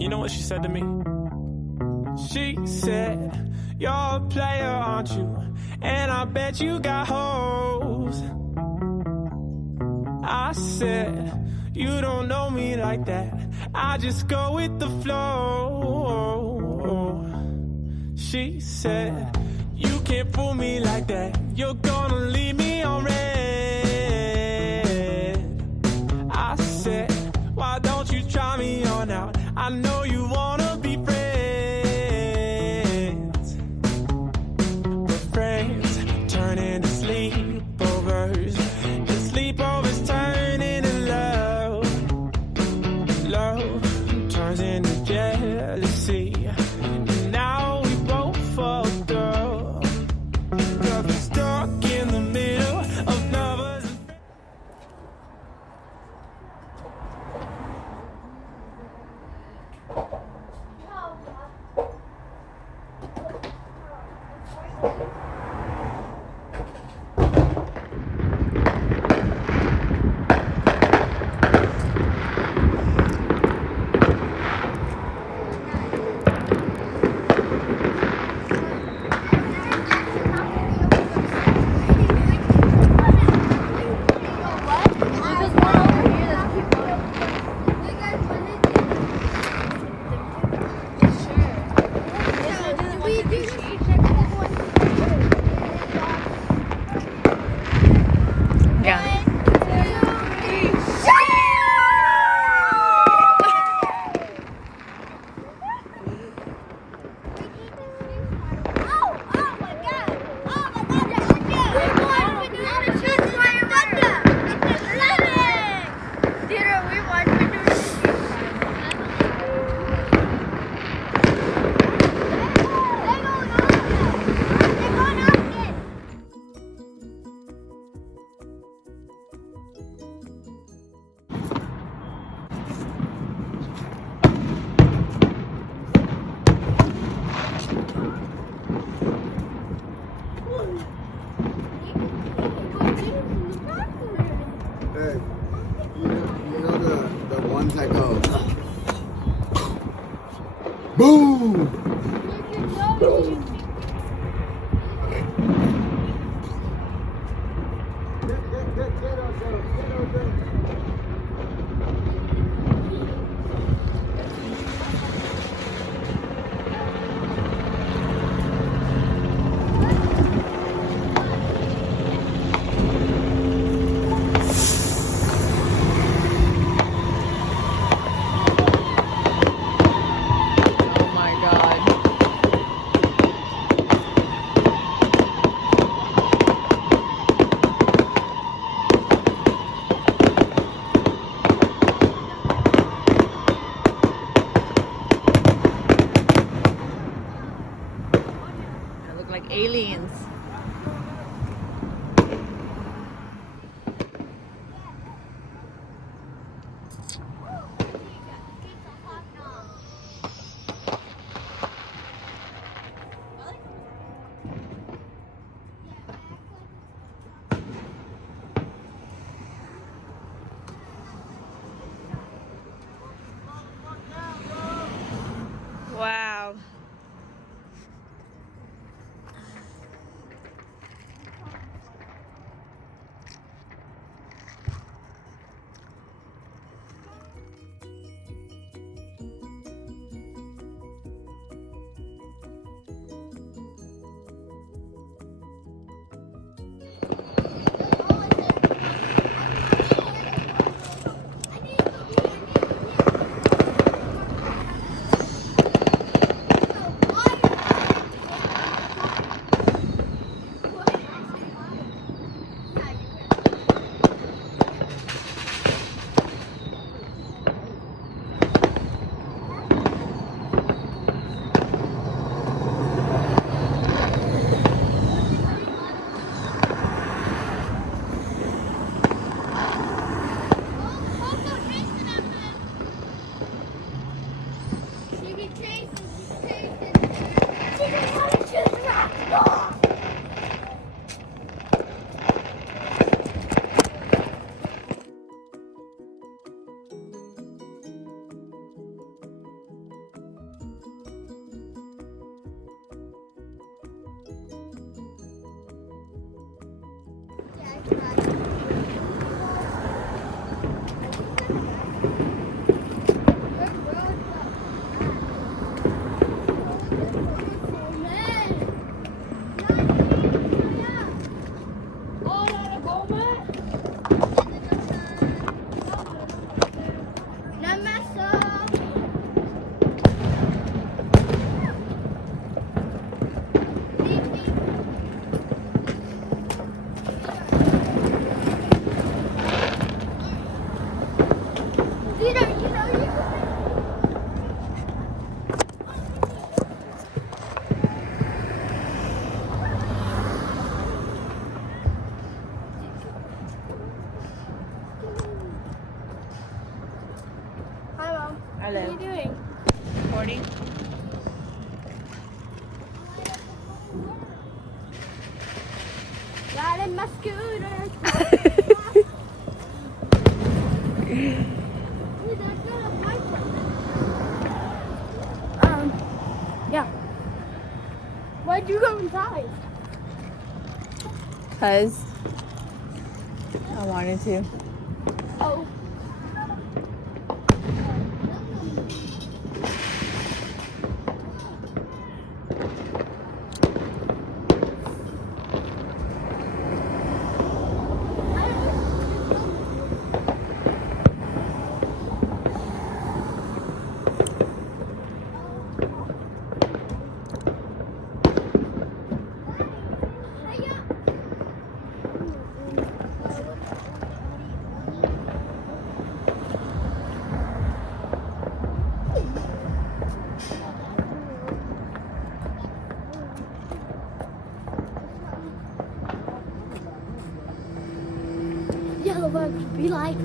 You know what she said to me? She said, you're a player, aren't you? And I bet you got hoes. I said, you don't know me like that. I just go with the flow. She said, you can't fool me like that. You're gonna leave me on red. I said, why don't you try me on out? I know you wanna be friends, but friends turn into sleepovers, and sleepovers turn into love. Love turns into jealousy, and now we both fucked up, 'cause we're stuck in the middle of lovers and friends. Hey, you know the ones that go boom. Oh my god. Hi, Mom. Hello. What are you doing? Recording. Riding my scooter. Yeah. Why'd you go inside? Cause I wanted to. Oh. Yellow bugs be like.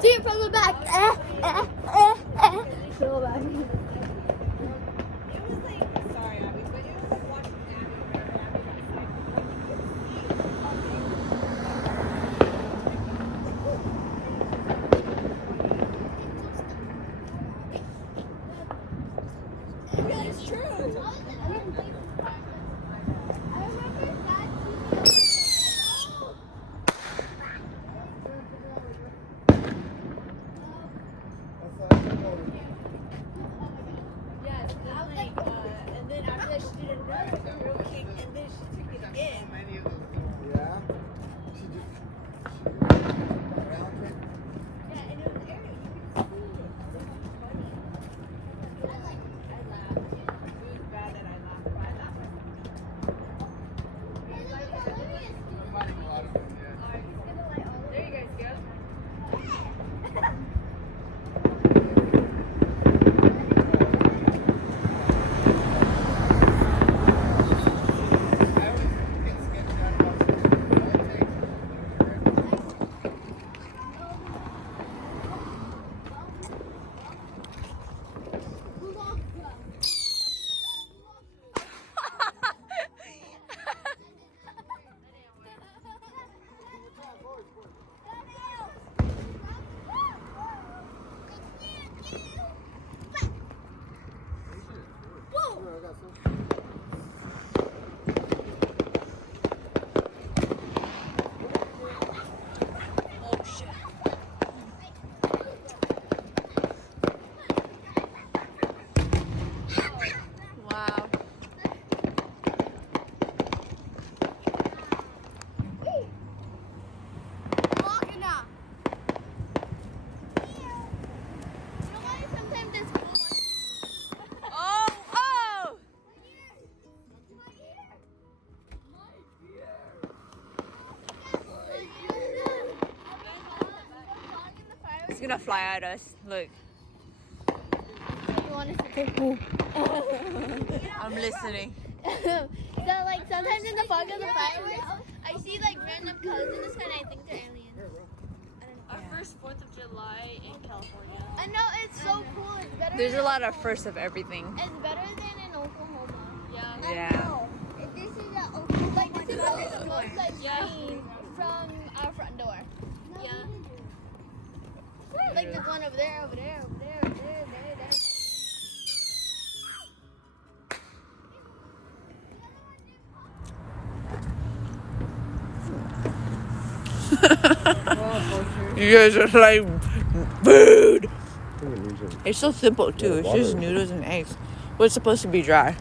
See it from the back. So back. Yeah. Wow. Oh, oh! It's gonna fly at us. Look. I'm listening. So like sometimes in the fog of the fireworks, I see like random colors in the sky and I think they're aliens. Our first 4th of July in California. I know, it's so cool. It's better. There's a lot of firsts of everything. It's better than in Oklahoma. Yeah. Yeah. This is Oklahoma. Like this is the most like seen from our front door. Yeah. Like there's one over there, over there, over there, over there, there. You guys are like food. It's so simple too. It's just noodles and eggs. What's supposed to be dry?